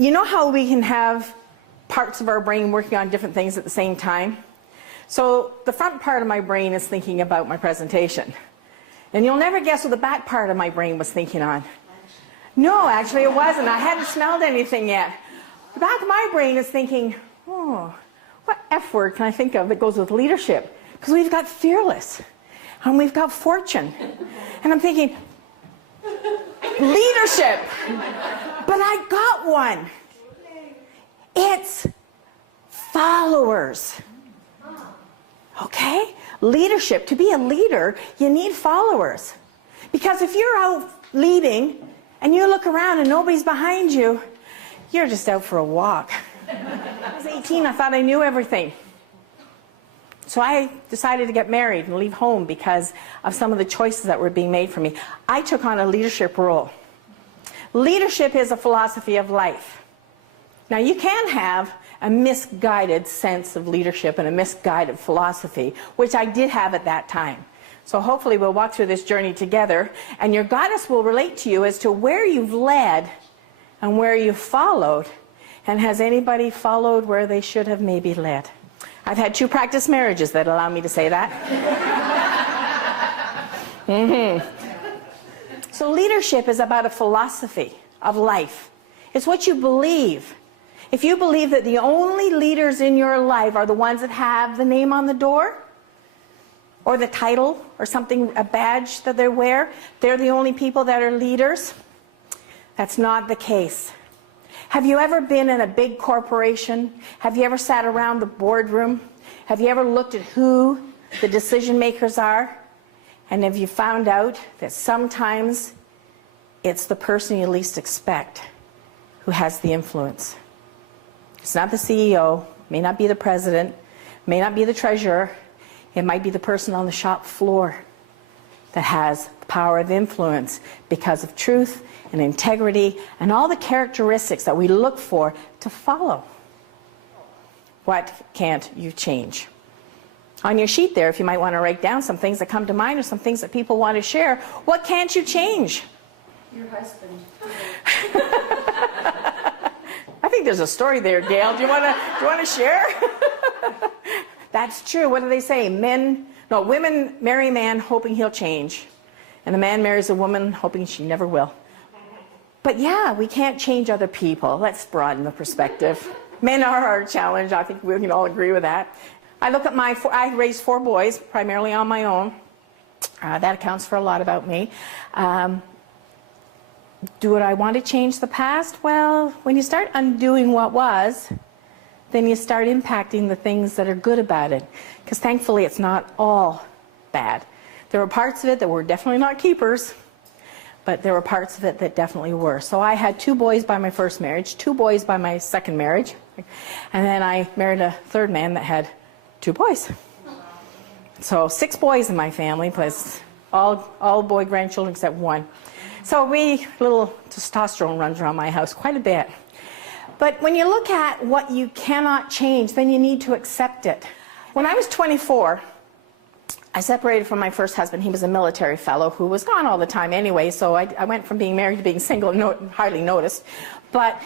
You know how we can have parts of our brain working on different things at the same time? So the front part of my brain is thinking about my presentation. And you'll never guess what the back part of my brain was thinking on. No, actually it wasn't. I hadn't smelled anything yet. The back of my brain is thinking, oh, what F word can I think of that goes with leadership? Because we've got fearless, and we've got fortune. And I'm thinking, leadership. But I got one. It's followers. Okay? Leadership. To be a leader, you need followers. Because if you're out leading and you look around and nobody's behind you, you're just out for a walk. I was 18, I thought I knew everything. So I decided to get married and leave home because of some of the choices that were being made for me. I took on a leadership role. Leadership is a philosophy of life. Now you can have a misguided sense of leadership and a misguided philosophy, which I did have at that time. So hopefully we'll walk through this journey together, and your goddess will relate to you as to where you've led and where you've followed, and has anybody followed where they should have maybe led? I've had 2 practice marriages that allow me to say that. So leadership is about a philosophy of life. It's what you believe. If you believe that the only leaders in your life are the ones that have the name on the door, or the title, or something, a badge that they wear, they're the only people that are leaders, that's not the case. Have you ever been in a big corporation? Have you ever sat around the boardroom? Have you ever looked at who the decision makers are? And have you found out that sometimes it's the person you least expect who has the influence? It's not the CEO, may not be the president, may not be the treasurer, it might be the person on the shop floor that has the power of influence because of truth and integrity and all the characteristics that we look for to follow. What can't you change? On your sheet there, if you might want to write down some things that come to mind or some things that people want to share, what can't you change? Your husband. I think there's a story there, Gail. Do you want to share? That's true. What do they say? Women marry a man hoping he'll change, and a man marries a woman hoping she never will. But yeah, we can't change other people. Let's broaden the perspective. Men are our challenge. I think we can all agree with that. I look at I raised 4 boys, primarily on my own. That accounts for a lot about me. Do I want to change the past? Well, when you start undoing what was, then you start impacting the things that are good about it. Because thankfully, it's not all bad. There were parts of it that were definitely not keepers, but there were parts of it that definitely were. So I had 2 boys by my first marriage, 2 boys by my second marriage, and then I married a third man that had 2 boys. So 6 boys in my family, plus all boy grandchildren except 1. So little testosterone runs around my house quite a bit. But when you look at what you cannot change, then you need to accept it. When I was 24, I separated from my first husband. He was a military fellow who was gone all the time anyway, so I went from being married to being single and hardly noticed. But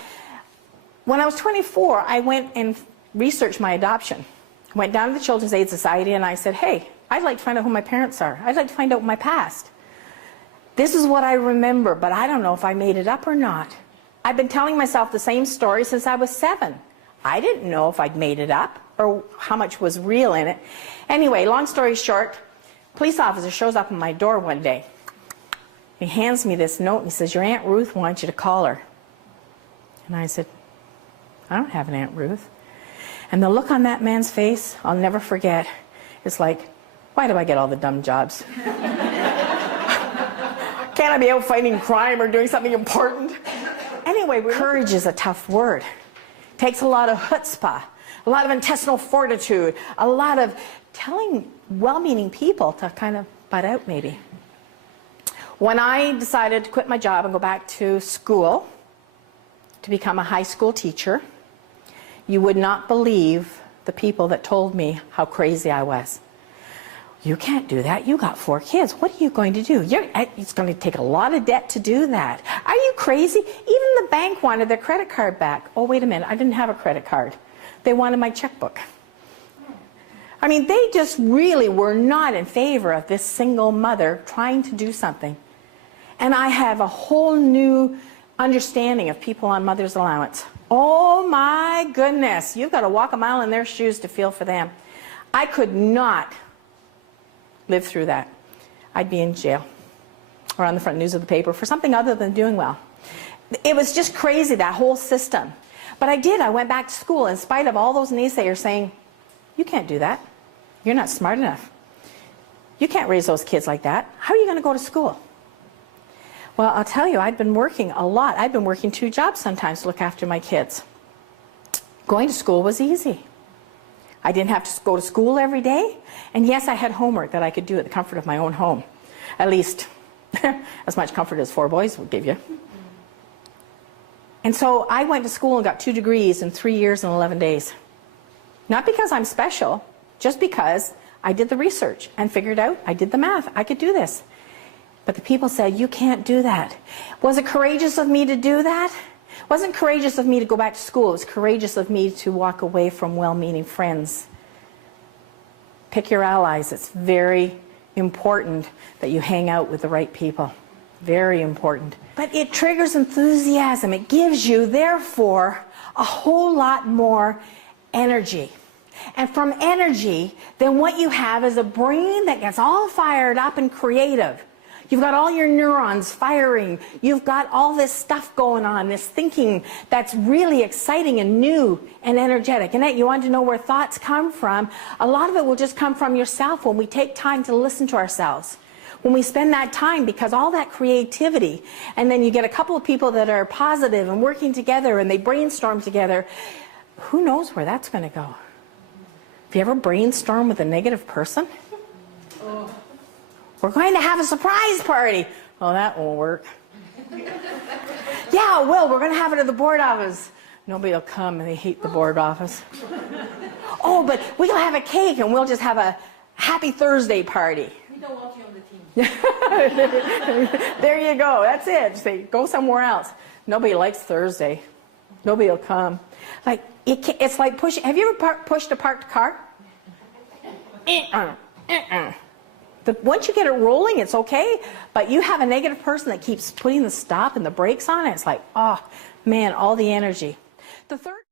when I was 24, I went and researched my adoption. I went down to the Children's Aid Society and I said, hey, I'd like to find out who my parents are. I'd like to find out my past. This is what I remember, but I don't know if I made it up or not. I've been telling myself the same story since I was 7. I didn't know if I'd made it up or how much was real in it. Anyway, long story short, a police officer shows up at my door one day. He hands me this note and he says, your Aunt Ruth wants you to call her. And I said, I don't have an Aunt Ruth. And the look on that man's face, I'll never forget. It's like, why do I get all the dumb jobs? Can't I be out fighting crime or doing something important? Anyway, courage is a tough word. It takes a lot of chutzpah, a lot of intestinal fortitude, a lot of telling well-meaning people to kind of butt out maybe. When I decided to quit my job and go back to school to become a high school teacher, you would not believe the people that told me how crazy I was. You can't do that. You got 4 kids. What are you going to do? It's going to take a lot of debt to do that. Are you crazy? Even the bank wanted their credit card back. Oh, wait a minute. I didn't have a credit card. They wanted my checkbook. I mean, they just really were not in favor of this single mother trying to do something. And I have a whole new understanding of people on mother's allowance. Oh my goodness. You've got to walk a mile in their shoes to feel for them. I could not live through that. I'd be in jail or on the front news of the paper for something other than doing well. It was just crazy, that whole system. But I did. I went back to school in spite of all those naysayers saying, you can't do that. You're not smart enough. You can't raise those kids like that. How are you going to go to school? Well, I'll tell you, I'd been working a lot. I'd been working 2 jobs sometimes to look after my kids. Going to school was easy. I didn't have to go to school every day. And yes, I had homework that I could do at the comfort of my own home. At least as much comfort as 4 boys would give you. And so I went to school and got 2 degrees in 3 years and 11 days. Not because I'm special, just because I did the research and figured out, I did the math, I could do this. But the people said, you can't do that. Was it courageous of me to do that? It wasn't courageous of me to go back to school. It was courageous of me to walk away from well-meaning friends. Pick your allies. It's very important that you hang out with the right people. Very important. But it triggers enthusiasm. It gives you, therefore, a whole lot more energy. And from energy, then what you have is a brain that gets all fired up and creative. You've got all your neurons firing. You've got all this stuff going on, this thinking that's really exciting and new and energetic. And you want to know where thoughts come from? A lot of it will just come from yourself when we take time to listen to ourselves. When we spend that time, because all that creativity, and then you get a couple of people that are positive and working together and they brainstorm together, who knows where that's going to go? Have you ever brainstormed with a negative person? Oh. We're going to have a surprise party. Oh, that won't work. Yeah, well, we're going to have it at the board office. Nobody will come, and they hate the board office. Oh, but we'll have a cake, and we'll just have a happy Thursday party. We don't want you on the team. There you go. That's it. Say, go somewhere else. Nobody likes Thursday. Nobody will come. Like it's like pushing. Have you ever pushed a parked car? Once you get it rolling, it's okay. But you have a negative person that keeps putting the stop and the brakes on it. It's like, oh man, all the energy. The third